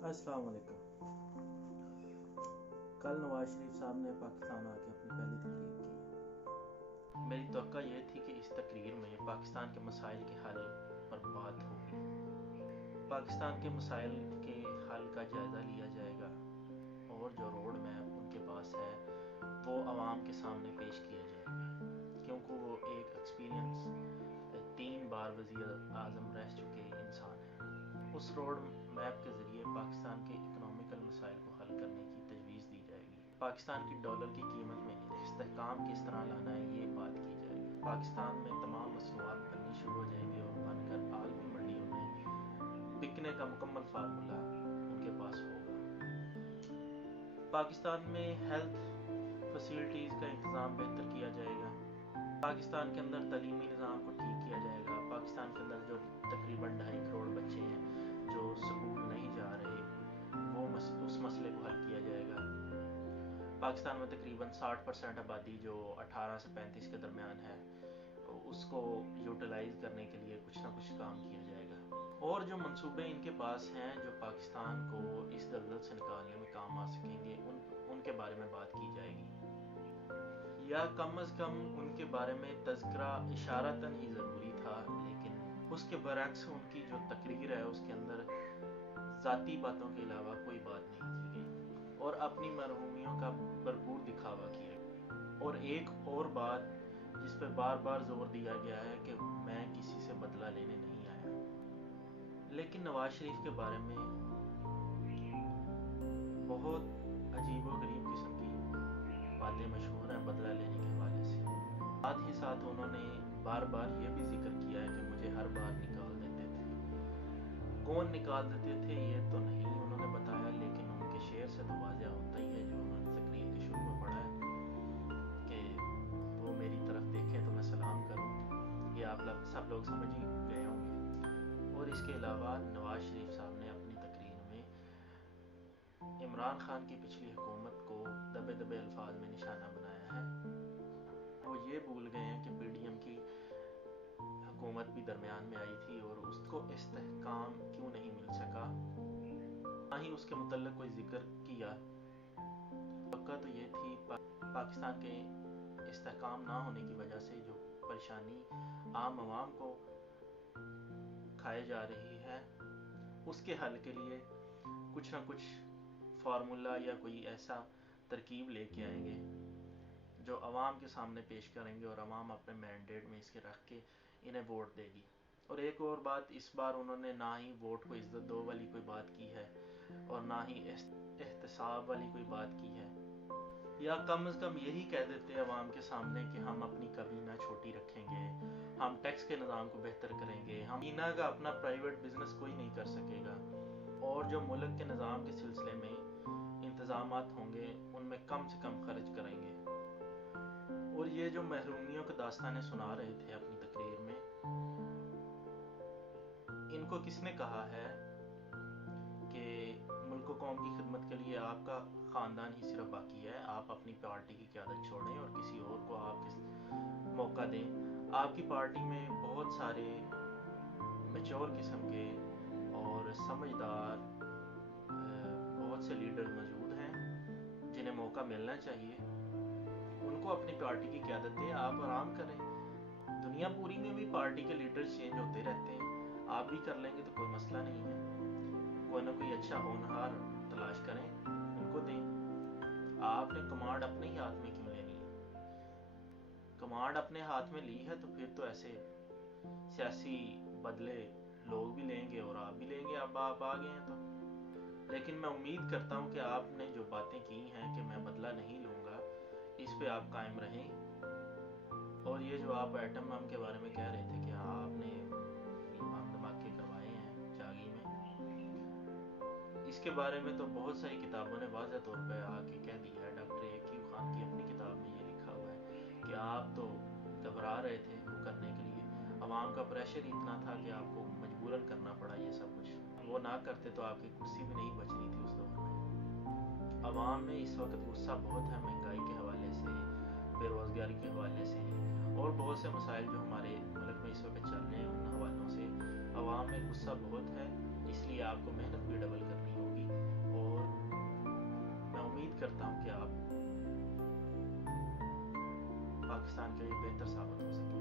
अस्सलाम वालेकुम। कल नवाज शरीफ साहब ने पाकिस्तान आके अपनी पहली तकरीर की। मेरी तवक्को ये थी कि इस तकरीर में पाकिस्तान के मसाइल के हल पर बात होगी। पाकिस्तान के मसाइल के हल का जायज़ा लिया जाएगा और जो रोड मैप उनके पास है वो आवाम के सामने पेश किया जाएगा, क्योंकि वो एक एक्सपीरियंस 3 बार वज़ीर आज़म रह चुके इंसान हैं। उस रोड मैप के ज़रिए पाकिस्तान के इकनॉमिकल मसाइल को हल करने की तजवीज़ दी जाएगी। पाकिस्तान की डॉलर की कीमत में इस्तेहकाम किस तरह लाना है ये बात की जाएगी। पाकिस्तान में तमाम मसनूआत बननी शुरू हो जाएंगी और बनकर आलमी मंडियों में बिकने का मुकम्मल फार्मूला उनके पास होगा। पाकिस्तान में हेल्थ फैसिलिटीज़ का इंतज़ाम बेहतर किया जाएगा। पाकिस्तान के अंदर तालीमी निज़ाम को ठीक किया जाएगा। पाकिस्तान के अंदर जो तकरीबन 2.5 करोड़ बच्चे हैं जो स्कूल नहीं जा रहे, वो उस मसले को हल किया जाएगा। पाकिस्तान में तकरीबन 60% आबादी जो 18 से 35 के दरमियान है, उसको यूटिलाइज़ करने के लिए कुछ ना कुछ काम किया जाएगा। और जो मंसूबे इनके पास हैं जो पाकिस्तान को इस दलदल से निकालने में काम आ सकेंगे, उनके बारे में बात की जाएगी, या कम अज़ कम उनके बारे में तज़किरा इशारतन ही ज़रूरी था। लेकिन उसके बरक्स उनकी जो तकरीर है उसके अंदर ज़ाती बातों के अलावा कोई बात नहीं की गई और अपनी मरहूमियों का भरपूर दिखावा किया गया। और एक और बात जिस पर बार बार जोर दिया गया है कि मैं किसी से बदला लेने नहीं आया। लेकिन नवाज शरीफ के बारे में बहुत अजीबोगरीब किस्म की बातें मशहूर हैं बदला लेने के हवाले से। साथ ही साथ उन्होंने बार बार ये भी जिक्र किया है कि मुझे हर बार निकाल देते थे। कौन निकाल देते थे ये तो नहीं उन्होंने बताया, लेकिन उनके शेर से तो वाज़ह होता ही है जो उन्होंने तकरीर के शुरू में पढ़ा है कि वो मेरी तरफ देखें तो मैं सलाम करूं। ये आप सब लोग समझ ही गए होंगे। और इसके अलावा नवाज शरीफ साहब ने अपनी तकरीर में इमरान खान की पिछली हुकूमत को दबे दबे अल्फाज में निशाना बनाया है। वो ये भूल गए हैं कि पीडीएम की हुकूमत भी दरमियान में आई थी और उसको इस्तेहकाम क्यों नहीं मिल सका, ना ही उसके मुतल्लिक़ कोई जिक्र किया। पक्का तो ये थी पाकिस्तान के इस्तेहकाम ना होने की वजह से जो परेशानी आम आवाम को खाए जा रही है, उसके हल के लिए कुछ ना कुछ फार्मूला या कोई ऐसा तरकीब लेके आएंगे जो आवाम के सामने पेश करेंगे और आवाम अपने मैंडेट में इसके रख के इन्हें वोट देगी। और एक और बात, इस बार उन्होंने ना ही वोट को इज्जत दो वाली कोई बात की है और ना ही एहतसाब वाली कोई बात की है, या कम से कम यही कह देते हैं आवाम के सामने कि हम अपनी कभी ना छोटी रखेंगे, हम टैक्स के निज़ाम को बेहतर करेंगे, हम इना का अपना प्राइवेट बिजनेस कोई नहीं कर सकेगा, और जो मुल्क के निज़ाम के सिलसिले में इंतज़ामात होंगे उनमें कम से कम खर्च करेंगे। और ये जो महरूमियों के दास्तानें सुना रहे थे अपनी तकरीर में, इनको किसने कहा है कि मुल्क कौम की खिदमत के लिए आपका ख़ानदान ही सिर्फ बाकी है, आप अपनी पार्टी की क़यादत छोड़ें और किसी और को आप मौका दें। आपकी पार्टी में बहुत सारे मैच्योर किस्म के और समझदार बहुत से लीडर मौजूद हैं जिन्हें मौका मिलना चाहिए। उनको अपनी पार्टी की क़यादत दें, आप आराम करें। दुनिया पूरी में भी पार्टी के लीडर चेंज होते रहते हैं, आप भी कर लेंगे तो कोई मसला नहीं है। कोई ना कोई अच्छा होनहार तलाश करें, उनको दें। आपने कमांड अपने ही हाथ में क्यों लेनी है? कमांड अपने हाथ में ली है तो फिर तो ऐसे सियासी बदले लोग भी लेंगे और आप भी लेंगे, अब आप आ गए हैं तो। लेकिन मैं उम्मीद करता हूँ कि आपने जो बातें की हैं कि मैं बदला नहीं लूँगा, इस पे आप कायम रहें। और ये जो आप एटम बम के बारे में कह रहे थे कि आपने बम धमाके करवाए हैं जागी में, इसके बारे में तो बहुत सारी किताबों ने वाज़ह तौर पर आके कह दिया है। डॉक्टर ए.क्यू. खान की अपनी किताब में ये लिखा हुआ है कि आप तो घबरा रहे थे वो करने के लिए, अवाम का प्रेशर ही इतना था कि आपको मजबूरन करना पड़ा ये सब कुछ। वो ना करते तो आपकी कुर्सी भी नहीं बच रही थी उस दौर में। अवाम में इस वक्त गुस्सा बहुत है, महंगाई के हवाले से, बेरोज़गारी के हवाले से और बहुत से मसाइल जो हमारे मुल्क में इस वक्त चल रहे हैं उन हवालों से अवाम में गुस्सा बहुत है। इसलिए आपको मेहनत भी डबल करनी होगी پاکستان کے لیے بہتر ثابت ہو سکے۔